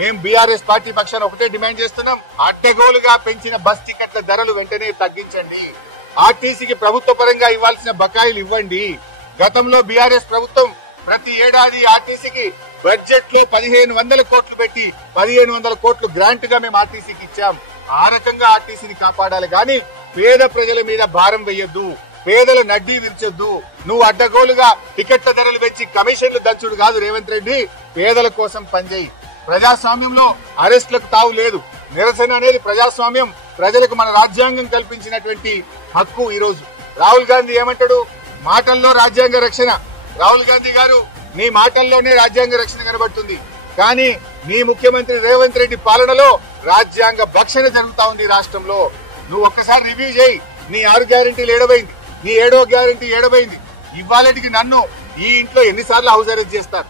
మేము BRS party పక్షాన ఒకటే డిమాండ్ చేస్తున్నాం, అడ్డగోలుగా పెంచిన బస్ టికెట్ల ధరలు వెంటనే తగ్గించండి. ఆర్టీసీకి ప్రభుత్వ పరంగా ఇవ్వాల్సిన బకాయిలు ఇవ్వండి. గతంలో బీఆర్ఎస్ ప్రభుత్వం ప్రతి ఏడాది ఆర్టీసీకి బడ్జెట్ లో 1500 కోట్లు పెట్టి 1500 కోట్లు గ్రాంట్ గా మేము ఆర్టీసీకి ఇచ్చాం. ఆ రకంగా ఆర్టీసీని కాపాడాలి గాని పేద ప్రజల మీద భారం వేయొద్దు, పేదల నడ్డీ విరిచొద్దు. నువ్వు అడ్డగోలుగా టికెట్ల ధరలు పెంచి కమిషన్లు దంచుడు కాదు రేవంత్ రెడ్డి, పేదల కోసం పనిచేయి. ప్రజాస్వామ్యంలో అరెస్టులకు తావు లేదు. నిరసన అనేది ప్రజాస్వామ్యం, ప్రజలకు మన రాజ్యాంగం కల్పించినటువంటి హక్కు. ఈ రోజు రాహుల్ గాంధీ ఏమంటాడు, మాటల్లో రాజ్యాంగ రక్షణ. రాహుల్ గాంధీ గారు నీ మాటల్లోనే రాజ్యాంగ రక్షణ కనబడుతుంది, కానీ నీ ముఖ్యమంత్రి రేవంత్ రెడ్డి పాలనలో రాజ్యాంగ భక్షణ జరుగుతా ఉంది రాష్ట్రంలో. నువ్వు ఒక్కసారి రివ్యూ చేయి. నీ 6 గ్యారెంటీలు ఏడబైంది, నీ 7వ గ్యారెంటీ ఏడబైంది. ఇవాళకి నన్ను ఈ ఇంట్లో ఎన్నిసార్లు హౌస్ అరెస్ట్ చేస్తారు?